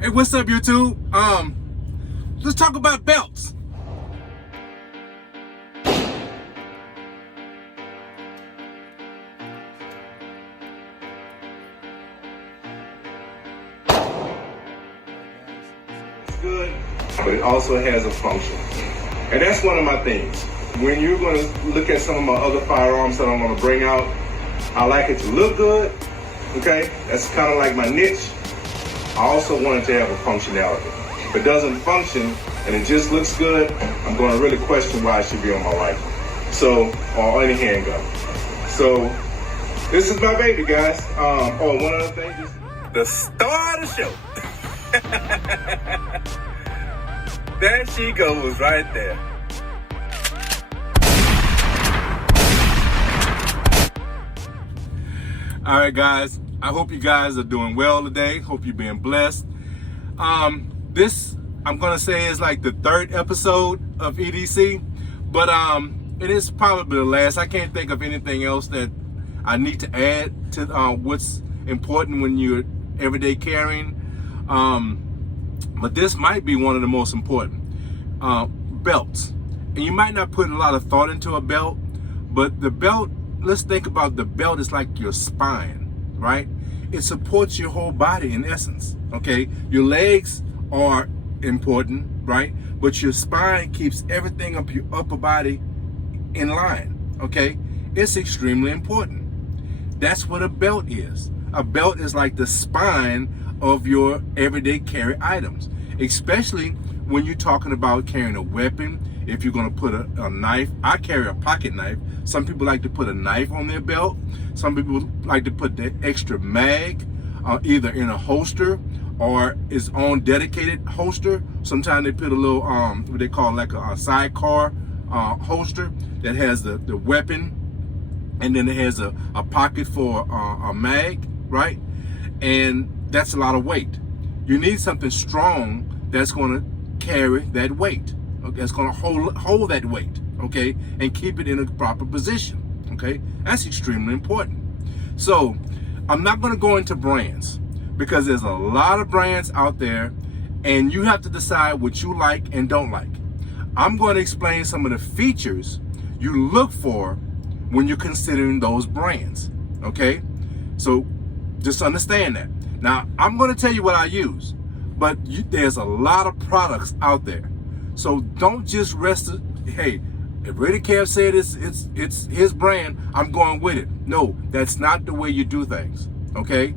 Hey, what's up, YouTube? Let's talk about belts. It's good, but it also has a function. And that's one of my things. When you're going to look at some of my other firearms that I'm going to bring out, I like it to look good, okay? That's kind of like my niche. I also want it to have a functionality. If it doesn't function and it just looks good, I'm going to really question why it should be on my rifle. So, or any handgun. So, this is my baby, guys. One other thing, just the star of the show. There she goes right there. All right, guys. I hope you guys are doing well today. Hope you're being blessed. This, I'm gonna say, is like the third episode of EDC, but it is probably the last. I can't think of anything else that I need to add to what's important when you're everyday carrying. But this might be one of the most important. Belts. And you might not put a lot of thought into a belt, but the belt, let's think about the belt is like your spine, right? It supports your whole body in essence, okay? Your legs are important, right? But your spine keeps everything up your upper body in line, okay? It's extremely important. That's what a belt is. A belt is like the spine of your everyday carry items, especially when you're talking about carrying a weapon. If you're going to put a knife, I carry a pocket knife. Some people like to put a knife on their belt. Some people like to put the extra mag either in a holster or its own dedicated holster. Sometimes they put a little what they call like a sidecar holster that has the weapon, and then it has a pocket for a mag, right? And that's a lot of weight. You need something strong that's going to carry that weight. Okay, that's going to hold that weight, okay, and keep it in a proper position, okay? That's extremely important. So I'm not going to go into brands because there's a lot of brands out there, and you have to decide what you like and don't like. I'm going to explain some of the features you look for when you're considering those brands, okay? So just understand that. Now, I'm going to tell you what I use, but there's a lot of products out there. So don't just rest it, hey, if Ready Cab said it's his brand, I'm going with it. No, that's not the way you do things, okay?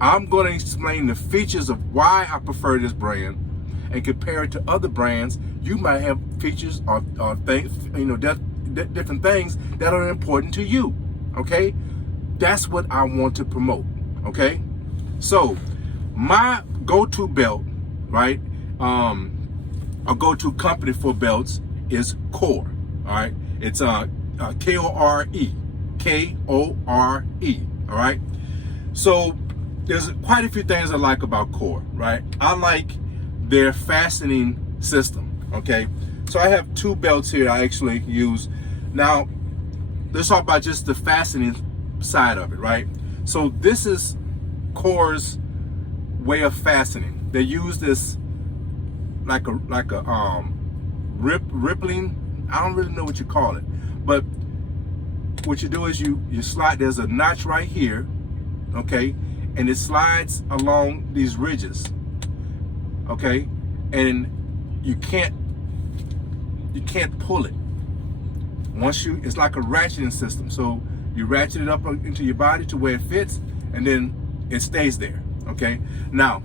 I'm going to explain the features of why I prefer this brand and compare it to other brands. You might have features or things, different things that are important to you, okay? That's what I want to promote, okay? So my go-to belt, right? A go-to company for belts is Kore. All right, it's K-O-R-E, K-O-R-E. All right, so there's quite a few things I like about Kore. Right, I like their fastening system. Okay, so I have two belts here I actually use. Now let's talk about just the fastening side of it. Right, so this is Kore's way of fastening. They use this like a rippling, I don't really know what you call it, but what you do is you slide, there's a notch right here, okay, and it slides along these ridges, okay, and you can't pull it. Once it's like a ratcheting system, so you ratchet it up into your body to where it fits, and then it stays there, okay. Now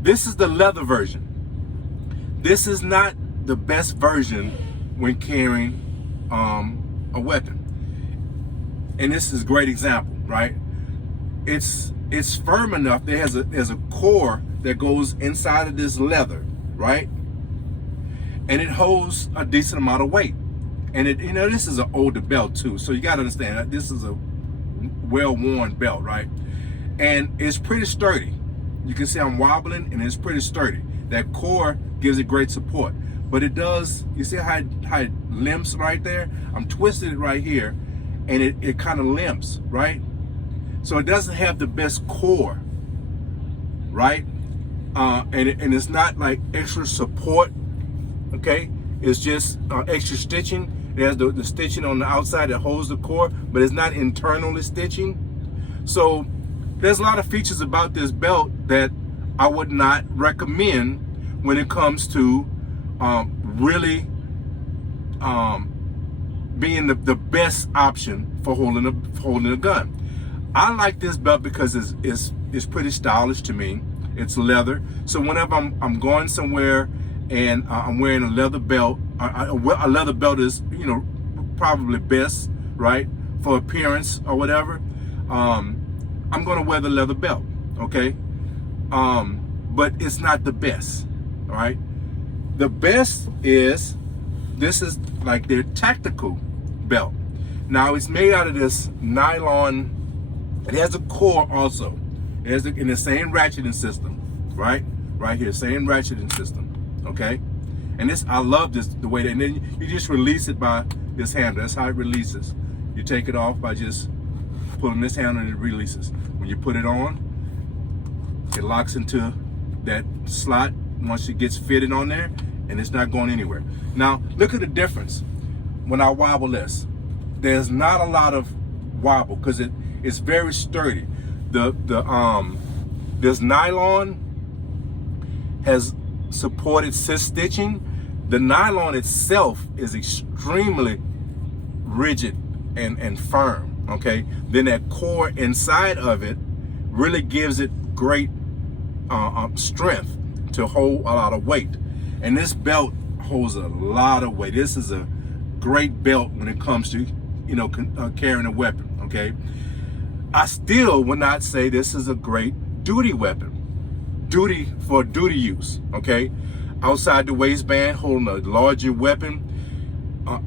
this is the leather version. This is not the best version when carrying a weapon. And this is a great example, right? It's firm enough. There's a core that goes inside of this leather, right? And it holds a decent amount of weight. And this is an older belt too, so you gotta understand that this is a well-worn belt, right? And it's pretty sturdy. You can see I'm wobbling, and it's pretty sturdy. That core gives it great support, but it does, you see how it limps right there? I'm twisting it right here, and it kind of limps, right? So it doesn't have the best core, right? and it's not like extra support, okay? It's just extra stitching. It has the stitching on the outside that holds the core, but it's not internally stitching. So there's a lot of features about this belt that I would not recommend when it comes to really being the best option for holding a gun. I like this belt because it's pretty stylish to me. It's leather, so whenever I'm going somewhere and I'm wearing a leather belt, a leather belt is, you know, probably best, right, for appearance or whatever. I'm gonna wear the leather belt, okay? But it's not the best, all right? The best is, this is like their tactical belt. Now it's made out of this nylon. It has a core also. It has in the same ratcheting system, right? Right here, same ratcheting system, okay? And this, I love this, the way that, and then you just release it by this handle. That's how it releases. You take it off by just pulling this handle and it releases. When you put it on, it locks into that slot once it gets fitted on there, and it's not going anywhere. Now, look at the difference when I wobble this. There's not a lot of wobble because it's very sturdy. This nylon has supported cis stitching. The nylon itself is extremely rigid and firm, okay? Then that core inside of it really gives it great strength to hold a lot of weight. And this belt holds a lot of weight. This is a great belt when it comes to, you know, carrying a weapon, okay? I still would not say this is a great duty weapon. For duty use, okay? Outside the waistband, holding a larger weapon,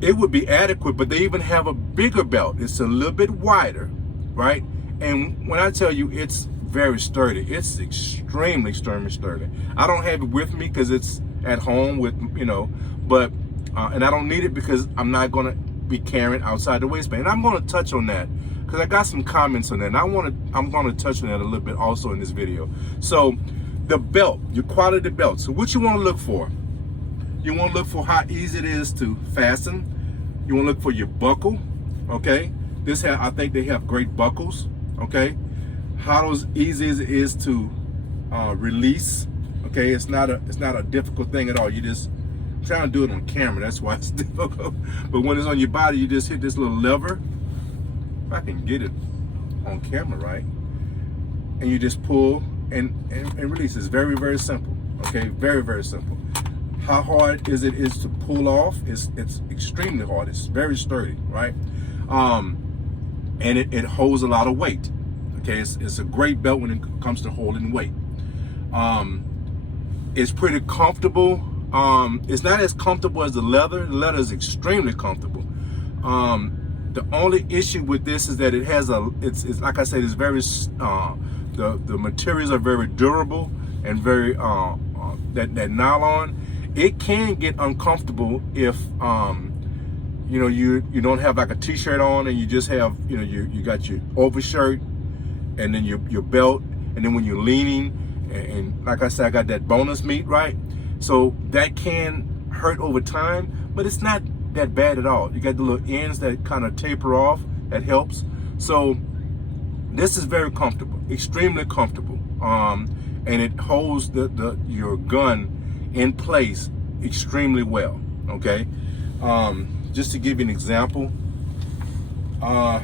it would be adequate, but they even have a bigger belt. It's a little bit wider, right? And when I tell you it's very sturdy, it's extremely sturdy. I don't have it with me because it's at home with, you know, but, and I don't need it because I'm not gonna be carrying outside the waistband. And I'm gonna touch on that because I got some comments on that, and I'm gonna touch on that a little bit also in this video. So the belt, your quality belt. So what you wanna look for? You wanna look for how easy it is to fasten. You wanna look for your buckle, okay? I think they have great buckles, okay? How easy it is to release, okay? It's not a difficult thing at all. You just trying to do it on camera, that's why it's difficult. But when it's on your body, you just hit this little lever. If I can get it on camera right, and you just pull and release. It's very, very simple, okay? Very, very simple. How hard is to pull off? It's extremely hard. It's very sturdy, right? And it holds a lot of weight, okay? It's a great belt when it comes to holding weight. It's pretty comfortable. It's not as comfortable as the leather. The leather is extremely comfortable. The only issue with this is that it has it's like I said, it's very, the materials are very durable and very, that nylon, it can get uncomfortable if, you know, you don't have like a t-shirt on and you just have, you know, you got your overshirt and then your belt, and then when you're leaning, and like I said, I got that bonus meat, right? So that can hurt over time, but it's not that bad at all. You got the little ends that kind of taper off, that helps. So this is very comfortable, extremely comfortable, and it holds your gun in place extremely well, okay? Just to give you an example, I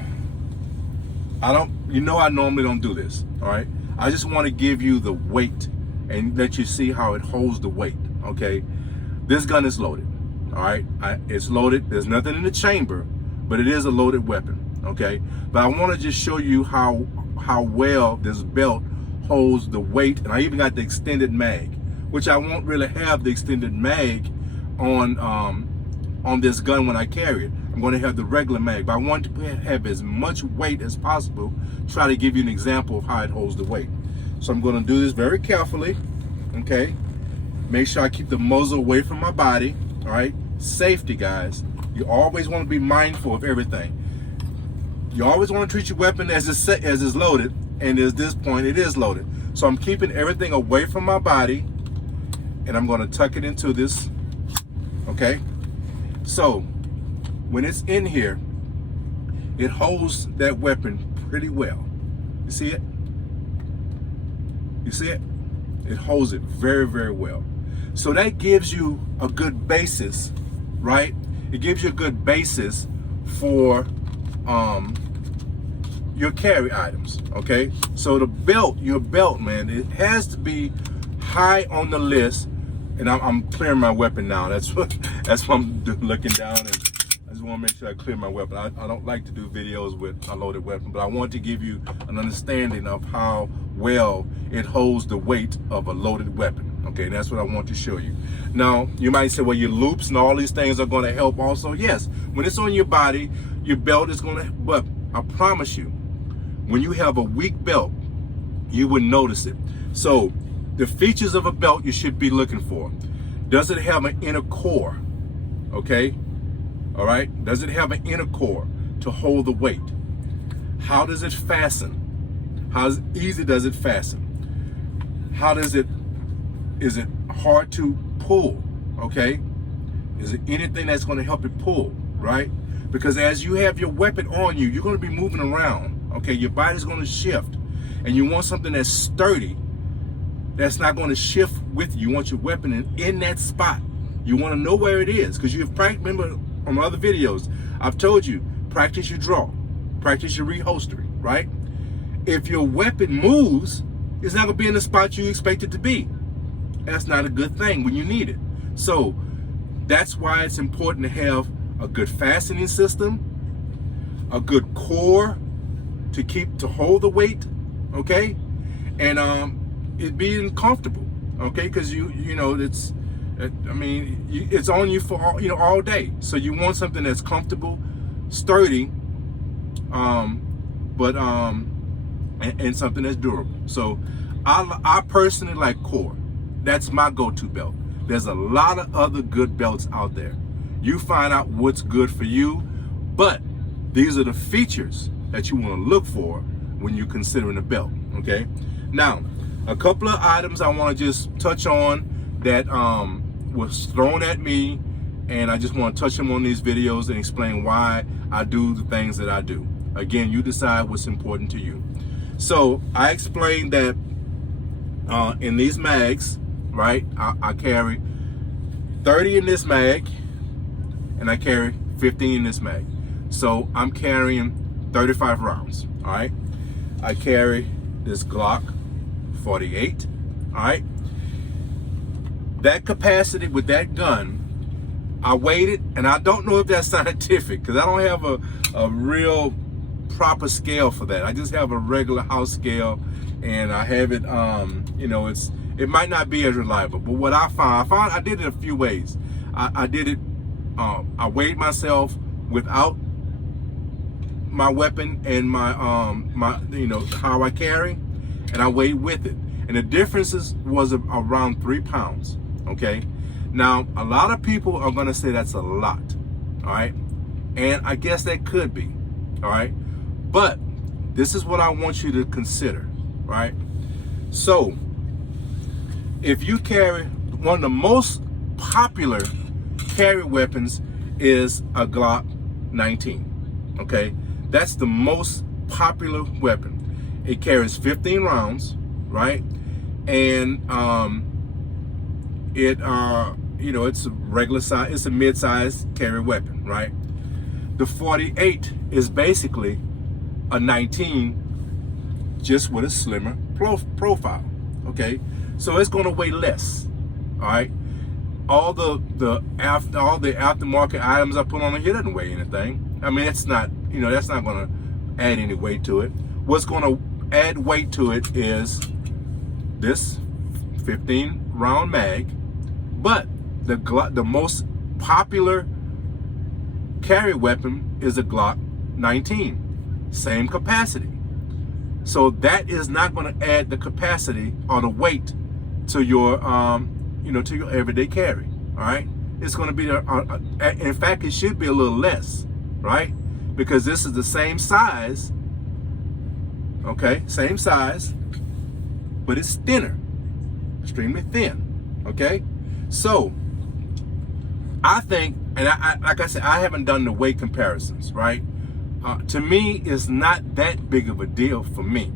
normally don't do this, all right? I just want to give you the weight and let you see how it holds the weight, okay? This gun is loaded, all right? It's loaded. There's nothing in the chamber, but it is a loaded weapon, okay? But I want to just show you how well this belt holds the weight, and I even got the extended mag, which I won't really have the extended mag on this gun when I carry it. I'm going to have the regular mag, but I want to have as much weight as possible, try to give you an example of how it holds the weight. So I'm going to do this very carefully, okay? Make sure I keep the muzzle away from my body, all right? Safety, guys. You always want to be mindful of everything. You always want to treat your weapon as it's loaded, and at this point it is loaded. So I'm keeping everything away from my body, and I'm gonna tuck it into this, okay? So when it's in here, it holds that weapon pretty well. You see it? You see it? It holds it very, very well. So that gives you a good basis, right? It gives you a good basis for your carry items, okay? So the belt, your belt, man, it has to be high on the list. And I'm clearing my weapon now. That's what I'm looking down, and I just want to make sure I clear my weapon. I don't like to do videos with a loaded weapon, but I want to give you an understanding of how well it holds the weight of a loaded weapon. Okay, and that's what I want to show you. Now, you might say, well, your loops and all these things are going to help also. Yes, when it's on your body, your belt is going to, but I promise you, when you have a weak belt, you would notice it. So the features of a belt you should be looking for. Does it have an inner core? Okay, all right. Does it have an inner core to hold the weight? How does it fasten? How easy does it fasten? How does it, is it hard to pull? Okay, is it anything that's going to help it pull, right? Because as you have your weapon on you, you're going to be moving around. Okay, your body's going to shift, and you want something that's sturdy, that's not going to shift with you. You want your weapon in that spot. You want to know where it is, because you've practiced. Remember on my other videos, I've told you, practice your draw, practice your reholstering, right? If your weapon moves, it's not going to be in the spot you expect it to be. That's not a good thing when you need it. So that's why it's important to have a good fastening system, a good core to hold the weight, okay? And it being comfortable, okay? Because you know it's, I mean, it's on you for all day. So you want something that's comfortable, sturdy, but and something that's durable. So I personally like core. That's my go-to belt. There's a lot of other good belts out there. You find out what's good for you, but these are the features that you want to look for when you're considering a belt, okay? Now, a couple of items I want to just touch on that was thrown at me, and I just want to touch them on these videos and explain why I do the things that I do. Again, you decide what's important to you. So I explained that in these mags, right, I carry 30 in this mag, and I carry 15 in this mag. So I'm carrying 35 rounds, all right? I carry this Glock 48, all right? That capacity with that gun, I weighed it, and I don't know if that's scientific, because I don't have a real proper scale for that. I just have a regular house scale, and I have it, you know, it might not be as reliable, but what I found I did it a few ways. I did it, I weighed myself without my weapon and my you know, how I carry, and I weighed with it, and the differences was around 3 pounds. Okay, now a lot of people are going to say that's a lot, all right, and I guess that could be, all right, but this is what I want you to consider, right? So if you carry, one of the most popular carry weapons is a Glock 19, okay? That's the most popular weapon. It carries 15 rounds, right? And you know, it's a regular size, it's a mid-sized carry weapon, right? The 48 is basically a 19, just with a slimmer profile, okay? So it's gonna weigh less, all right? All the aftermarket items I put on here doesn't weigh anything. I mean, it's not, you know, that's not gonna add any weight to it. What's gonna add weight to it is this 15 round mag, but the most popular carry weapon is a Glock 19, same capacity. So that is not going to add the capacity or the weight to your, you know, to your everyday carry. All right, it's going to be, in fact, it should be a little less, right? Because this is the same size. Okay, same size, but it's thinner, extremely thin. Okay, so I think, and I like I said, I haven't done the weight comparisons, right? To me, it's not that big of a deal for me.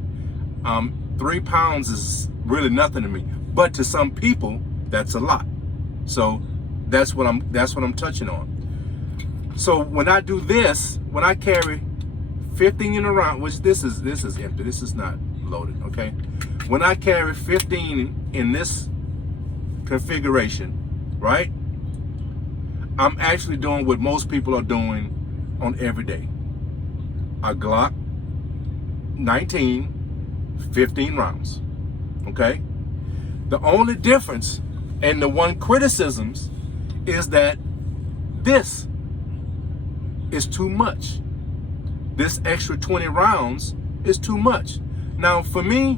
3 pounds is really nothing to me, but to some people, that's a lot. So that's what I'm touching on. So when I do this, when I carry 15 in a round, which this is empty, this is not loaded, okay? When I carry 15 in this configuration, right? I'm actually doing what most people are doing on every day. A Glock 19, 15 rounds, okay? The only difference and the one criticisms is that this is too much. This extra 20 rounds is too much. Now, for me,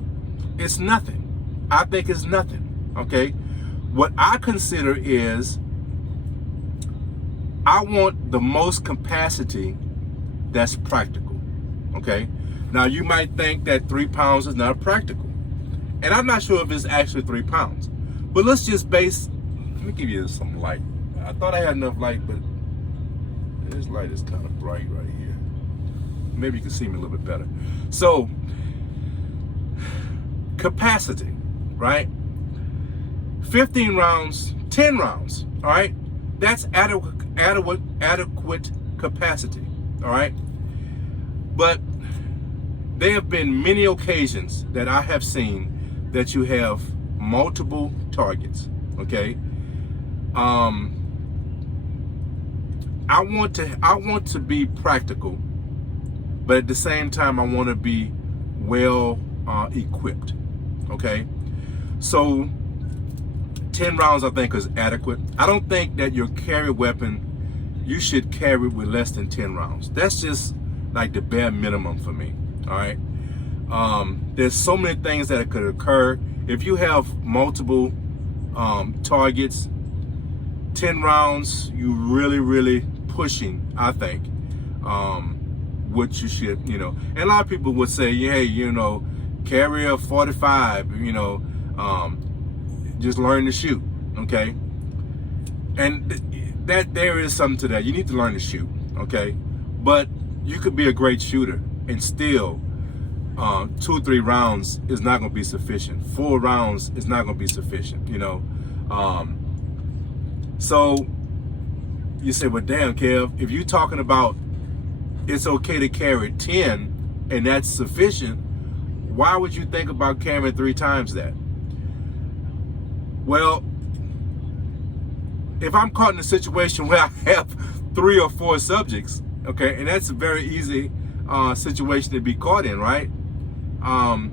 it's nothing. I think it's nothing, okay? What I consider is I want the most capacity that's practical, okay? Now, you might think that 3 pounds is not practical. And I'm not sure if it's actually 3 pounds. But let's just let me give you some light. I thought I had enough light, but this light is kind of bright right here. Maybe you can see me a little bit better. So, capacity, right? 15 rounds, 10 rounds, all right? That's adequate capacity, all right? But there have been many occasions that I have seen that you have multiple targets, okay? I want to be practical, but at the same time, I want to be well equipped, okay? So 10 rounds I think is adequate. I don't think that your carry weapon, you should carry with less than 10 rounds. That's just like the bare minimum for me, all right? There's so many things that could occur. If you have multiple targets, 10 rounds, you really pushing, I think, what you should, you know. And a lot of people would say, hey, you know, carry a 45, you know, just learn to shoot, okay? And that there is something to that. You need to learn to shoot, okay? But you could be a great shooter and still 2 or 3 rounds is not going to be sufficient. 4 rounds is not going to be sufficient, you know. So you say, well, damn, Kev, if you're talking about it's okay to carry 10 and that's sufficient, why would you think about carrying 3 times that? Well, if I'm caught in a situation where I have 3 or 4 subjects, okay, and that's a very easy situation to be caught in, right? I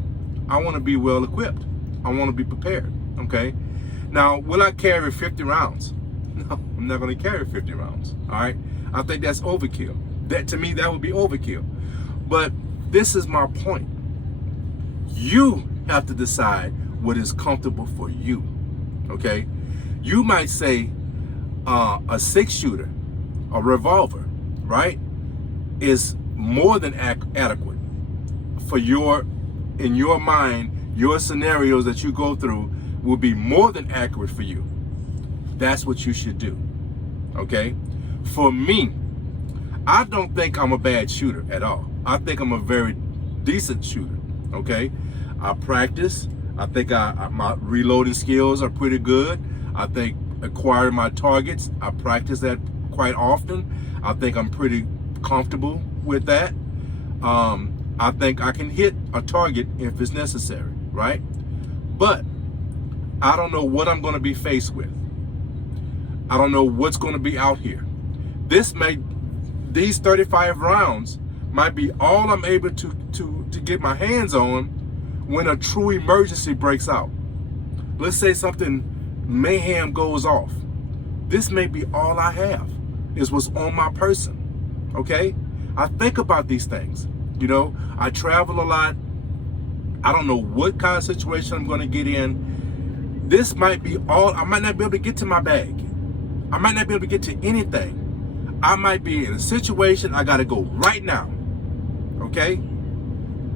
want to be well equipped. I want to be prepared, okay? Now, will I carry 50 rounds? No, I'm not going to carry 50 rounds, all right? I think that's overkill. That, to me, that would be overkill. But this is my point. You have to decide what is comfortable for you, okay? You might say a 6-shooter, a revolver, right, is more than adequate for in your mind, your scenarios that you go through will be more than accurate for you. That's what you should do, okay? For me, I don't think I'm a bad shooter at all. I think I'm a very decent shooter, okay? I practice. I think my reloading skills are pretty good. I think acquiring my targets, I practice that quite often. I think I'm pretty comfortable with that. I think I can hit a target if it's necessary, right? But I don't know what I'm going to be faced with. I don't know what's going to be out here. These 35 rounds might be all I'm able to get my hands on when a true emergency breaks out. Let's say something mayhem goes off. This may be all I have, is what's on my person, okay? I think about these things, you know. I travel a lot. I don't know what kind of situation I'm going to get in. This might be all, I might not be able to get to my bag. I might not be able to get to anything. I might be in a situation I got to go right now, okay?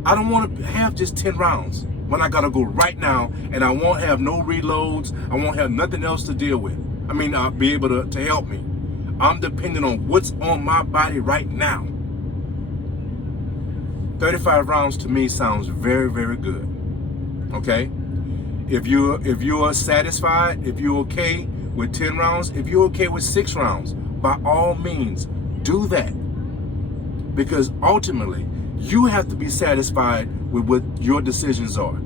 I don't want to have just 10 rounds when I gotta go right now, and I won't have no reloads, I won't have nothing else to deal with. I mean, I'll be able to help me. I'm depending on what's on my body right now. 35 rounds to me sounds very, very good. Okay? If you are satisfied, if you're okay with 10 rounds, if you're okay with 6 rounds, by all means, do that. Because ultimately, you have to be satisfied with what your decisions are.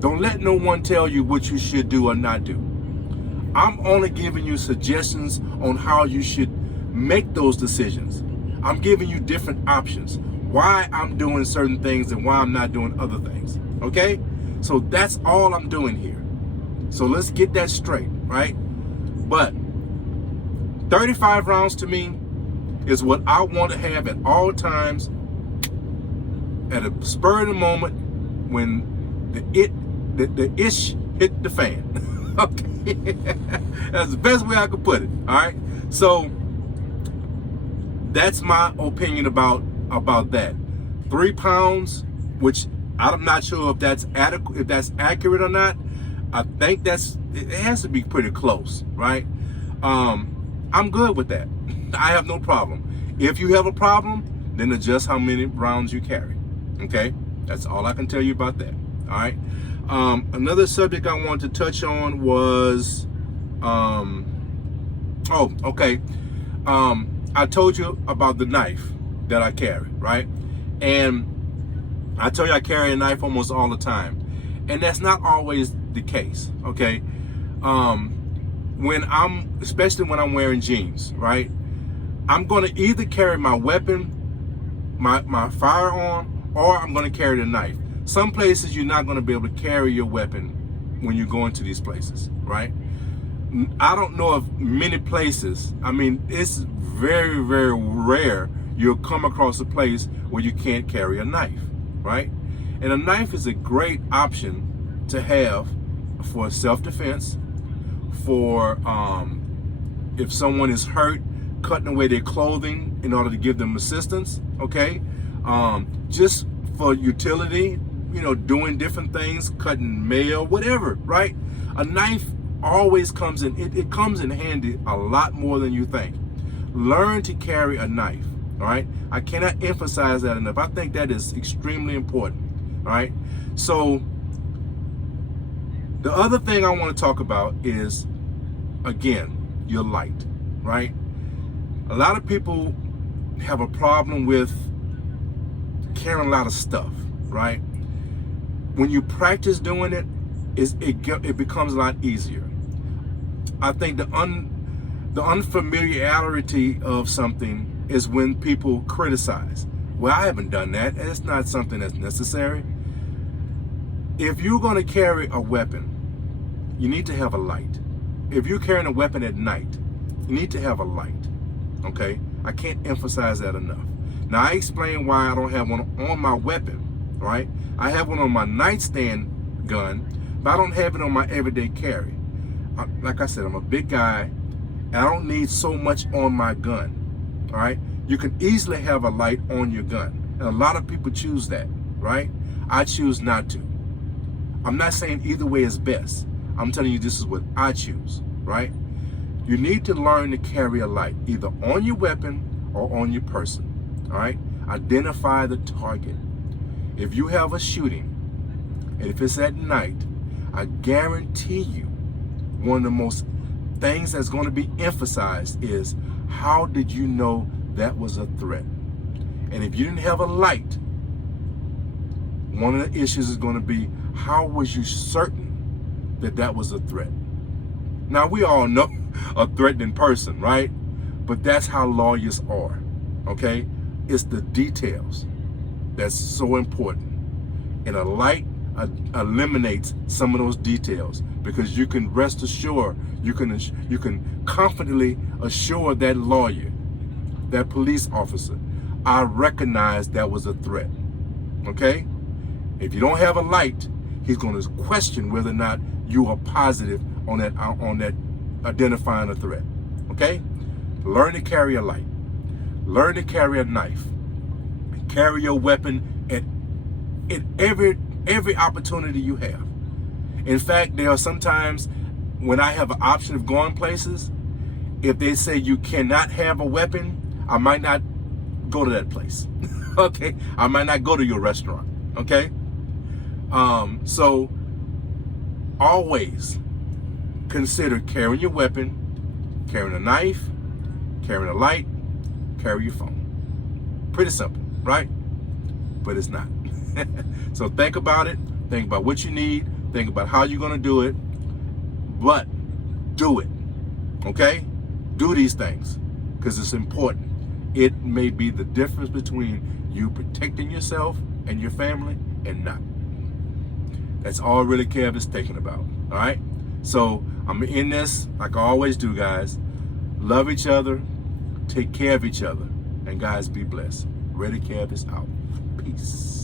Don't let no one tell you what you should do or not do. I'm only giving you suggestions on how you should make those decisions. I'm giving you different options, why I'm doing certain things and why I'm not doing other things. Okay? So that's all I'm doing here. So let's get that straight, right? But 35 rounds to me is what I want to have at all times, at a spur of the moment, when the ish hit the fan. Okay, that's the best way I could put it. All right, so that's my opinion about that. 3 pounds, which I'm not sure if that's adequate, if that's accurate or not. I think it has to be pretty close, right? I'm good with that. I have no problem. If you have a problem, then adjust how many rounds you carry. Okay, that's all I can tell you about that. All right. Another subject I wanted to touch on was, I told you about the knife that I carry, right? And I tell you I carry a knife almost all the time, and that's not always the case. Okay. Especially when I'm wearing jeans, right? I'm going to either carry my weapon, my firearm, or I'm going to carry the knife. Some places you're not going to be able to carry your weapon when you go into these places, right? I don't know of many places. I mean, it's very, very rare you'll come across a place where you can't carry a knife, right? And a knife is a great option to have for self-defense, for if someone is hurt, cutting away their clothing in order to give them assistance, okay? Just for utility, doing different things, cutting mail, whatever, right? A knife always comes in, it comes in handy a lot more than you think. Learn to carry a knife, all right? I cannot emphasize that enough. I think that is extremely important, all right? So the other thing I want to talk about is, again, your light, right? A lot of people have a problem with carrying a lot of stuff, right? When you practice doing it, it becomes a lot easier. I think the unfamiliarity of something is when people criticize. Well, I haven't done that. It's not something that's necessary. If you're going to carry a weapon, you need to have a light. If you're carrying a weapon at night, you need to have a light. Okay? I can't emphasize that enough. Now, I explain why I don't have one on my weapon, right? I have one on my nightstand gun, but I don't have it on my everyday carry. Like I said, I'm a big guy, and I don't need so much on my gun, all right? You can easily have a light on your gun, and a lot of people choose that, right? I choose not to. I'm not saying either way is best. I'm telling you this is what I choose, right? You need to learn to carry a light, either on your weapon or on your person, all right? Identify the target. If you have a shooting, and if it's at night, I guarantee you one of the most things that's going to be emphasized is, how did you know that was a threat? And if you didn't have a light, one of the issues is going to be, how was you certain that that was a threat? Now, we all know a threatening person, right? But that's how lawyers are, okay? It's the details that's so important. And a light eliminates some of those details, because you can rest assured, you can confidently assure that lawyer, that police officer, I recognize that was a threat, okay? If you don't have a light, he's going to question whether or not you are positive on that identifying a threat, okay? Learn to carry a light. Learn to carry a knife. Carry your weapon at every every opportunity you have. In fact, there are sometimes when I have an option of going places, if they say you cannot have a weapon, I might not go to that place. Okay, I might not go to your restaurant. Okay, so always consider carrying your weapon, carrying a knife, carrying a light, carry your phone. Pretty simple, right? But it's not. So think about it. Think about what you need. Think about how you're going to do it. But do it. Okay? Do these things because it's important. It may be the difference between you protecting yourself and your family and not. That's all really Kev is thinking about. All right? So I'm going to end this like I always do, guys. Love each other. Take care of each other. And guys, be blessed. Ready Kev is out. Peace.